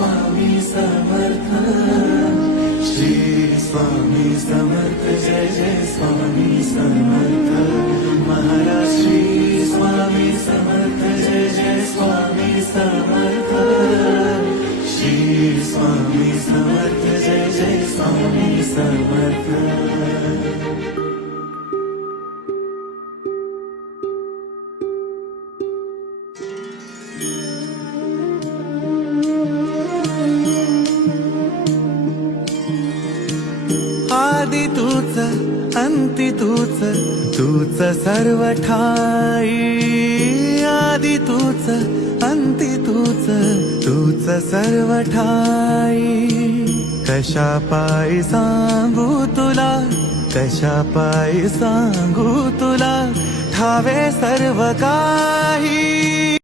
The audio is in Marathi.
स्वामी समर्थ, श्री स्वामी समर्थ, जय जय स्वामी समर्थ महाराज, श्री स्वामी समर्थ, जय जय स्वामी समर्थ, श्री स्वामी समर्थ, जय जय स्वामी समर्थ। आदि तूच अंती तूच, तूच सर्व ठाई। आदि तूच अंती तूच, तूच सर्व ठाई। कशा पायी सांगू तुला, कशा पायी सांगू तुला, ठावे सर्व काही।